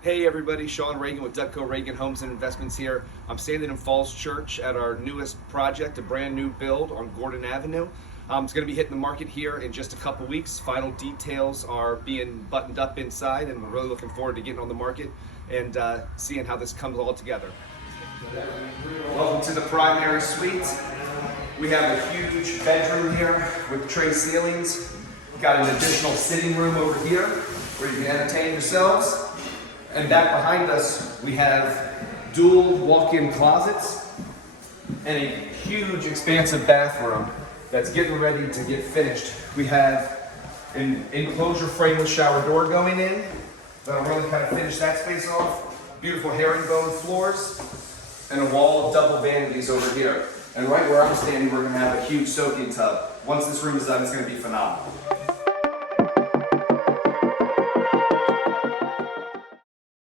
Hey everybody, Sean Reagan with Dutco Reagan Homes and Investments here. I'm standing in Falls Church at our newest project, a brand new build on Gordon Avenue. It's going to be hitting the market here in just a couple weeks. Final details are being buttoned up inside, and we're really looking forward to getting on the market and seeing how this comes all together. Welcome to the primary suite. We have a huge bedroom here with tray ceilings. We've got an additional sitting room over here where you can entertain yourselves. And back behind us, we have dual walk-in closets and a huge expansive bathroom that's getting ready to get finished. We have an enclosure frameless shower door going in that'll really kind of finish that space off. Beautiful herringbone floors and a wall of double vanities over here. And right where I'm standing, we're gonna have a huge soaking tub. Once this room is done, it's gonna be phenomenal.